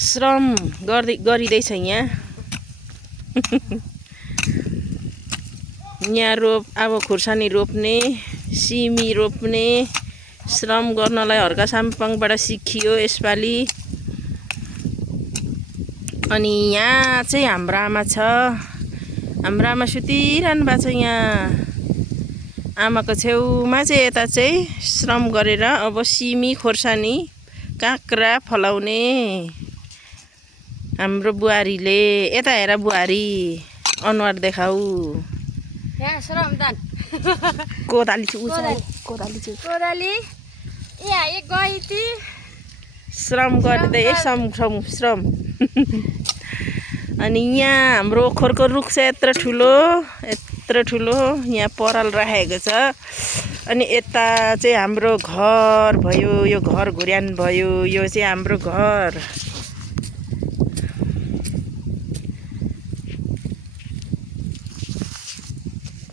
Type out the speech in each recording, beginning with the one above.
श्रम गरिँदैछ यहाँ। यहाँ अब खुर्सानी रोप्ने, सिमी रोप्ने श्रम गर्नलाई हर्का साम्पाङबाट सिकियो यसपालि। अनि यहाँ चाहिँ हाम्रो आमा छ। हाम्रो आमा सुतिरहनु भएको छ यहाँ। आमाको छेउमा चाहिँ यता चाहिँ श्रम गरेर अब सिमी, खोर्सानी, काँक्रा फलाउने हाम्रो बुहारीले। यता हेर बुहारी, अनुहार देखाऊ। यहाँ श्रमदान कोदाली कोदाली यहाँ एक गइती श्रम गर्दै श्रम। अनि यहाँ हाम्रो ओखरको रुख छ यत्रो ठुलो यहाँ पराल राखेको छ। अनि यता चाहिँ हाम्रो घर भयो, यो घर घुर्यान भयो। यो चाहिँ हाम्रो घर।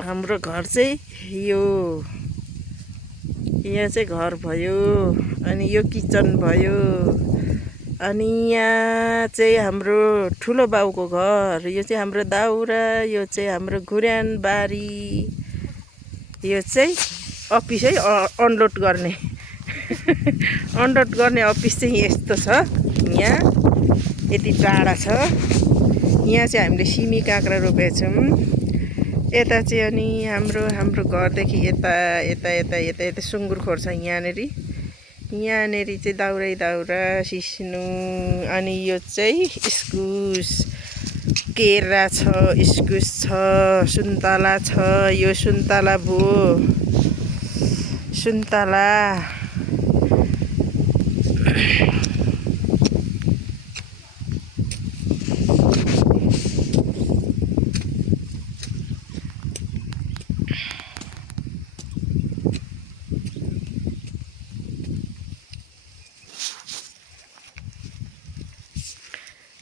हाम्रो घर चाहिँ यो यहाँ चाहिँ घर भयो। अनि यो किचन भयो। अनि यहाँ चाहिँ हाम्रो ठुलो बाउको घर। यो चाहिँ हाम्रो दाउरा। यो चाहिँ हाम्रो घुर्यान बारी। यो चाहिँ अफिस है, अनलोड गर्ने अफिस चाहिँ यस्तो छ। यहाँ यति टाढा छ। यहाँ चाहिँ हामीले सिमी, काँक्रा रोपेका छौँ। यता चाहिँ अनि हाम्रो घरदेखि यता सुँगुर खोर्छ। यहाँनेरि चाहिँ दाउरा सिस्नु। अनि यो चाहिँ इस्कुस, केरा छ, इस्कुस छ, सुन्तला छ। यो सुन्तला भयो, सुन्तला।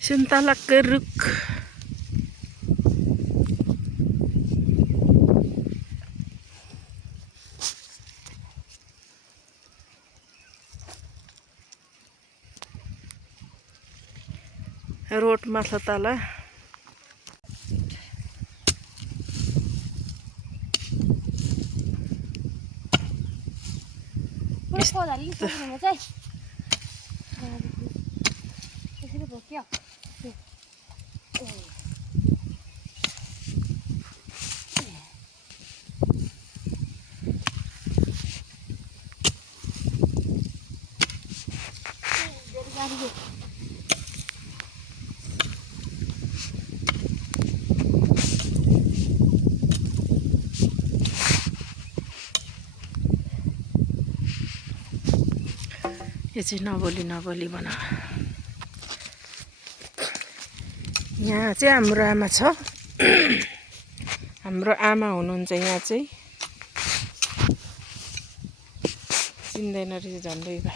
सुन्तलाको रुख। रोड माथि तल यो चाहिँ नबोली भन। यहाँ चाहिँ हाम्रो आमा छ। हाम्रो आमा हुनुहुन्छ यहाँ चाहिँ। चिन्दैन रहेछ झन्डै बा।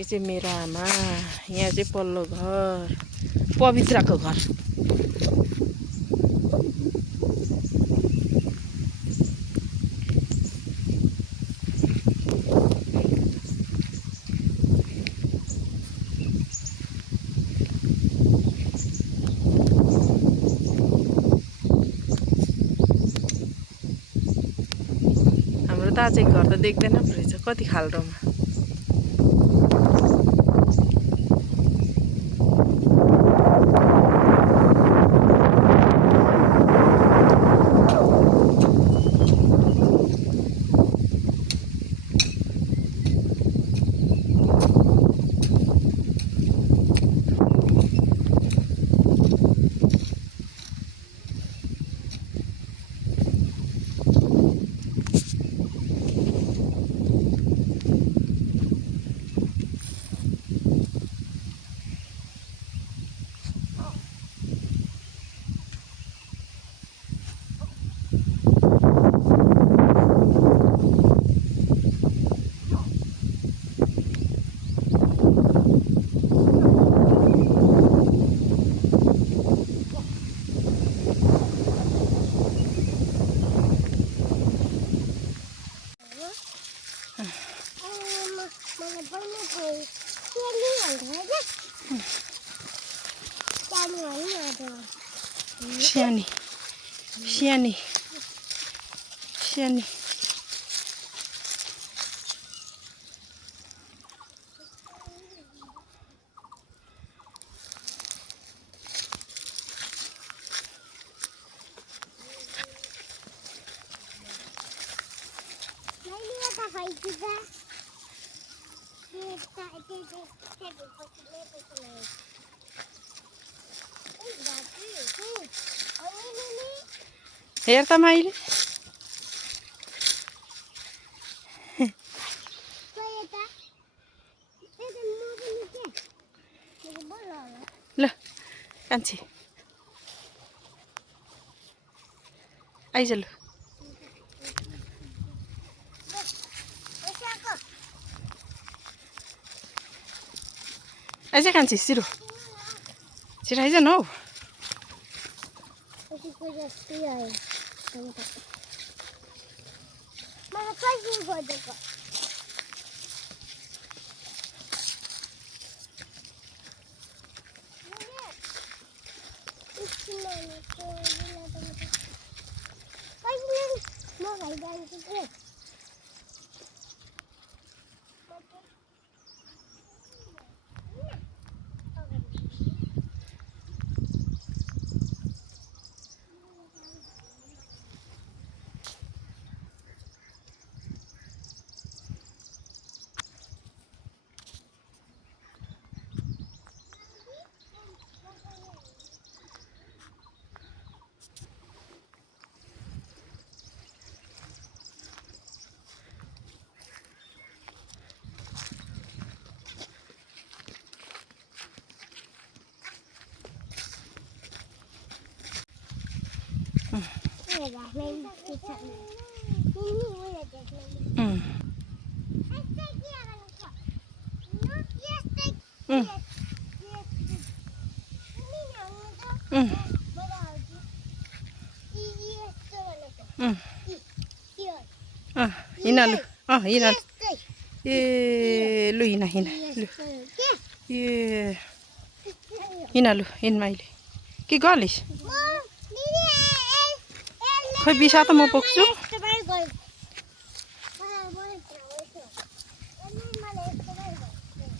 यो चाहिँ मेरो आमा। यहाँ चाहिँ पल्लो घर, पवित्राको घर। दाजै घर त देख्दैन पो रहेछ कति खाल्डोमा। स्यानी स्यानी स्यानी हेर त माइली ल कान्छी आइज लु आइज कान्छी छिरो छिरो आइज न हौ हिँड लु हिँड ए लु हिँड हिँड लु ए हिँड लु हिँड माइली के गलिस् खोइ बिसा त म पुग्छु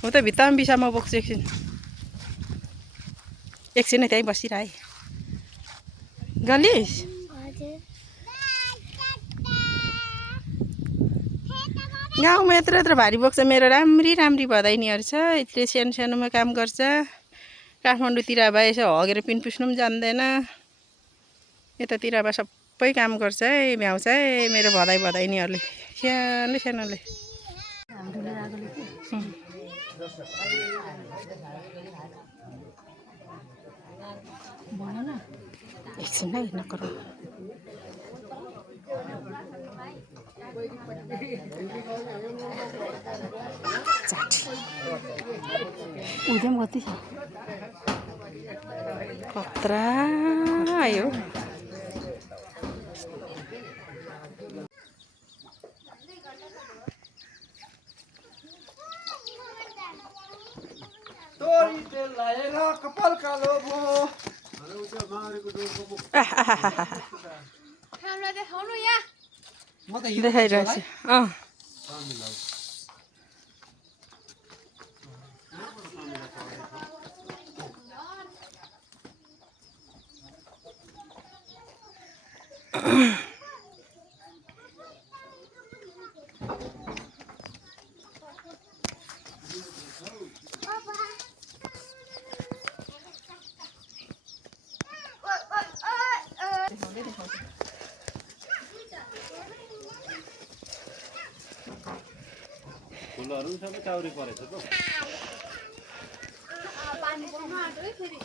हो त भित्तामा बिसा म पुग्छु एकछिन त्यहीँ बसिरहे गलिस् गाउँमा यत्रो यत्रो भारी बोक्छ मेरो राम्री भदैनीहरू छ यत्रो सानो सानोमा काम गर्छ काठमाडौँतिर भए यसो हगेर पिनपुस्नु पनि जान्दैन यतातिर अब सबै काम गर्छ है भ्याउँछ है मेरो भदैनीहरूले सानो सानोले एकछिन है नगरौँ उद्यम कति छ खतरा आयो कपाल कालो देखाइरहेछ फुलहरु सबै चाउरी परेछ त पानी पर्नु आँट्यो है फेरि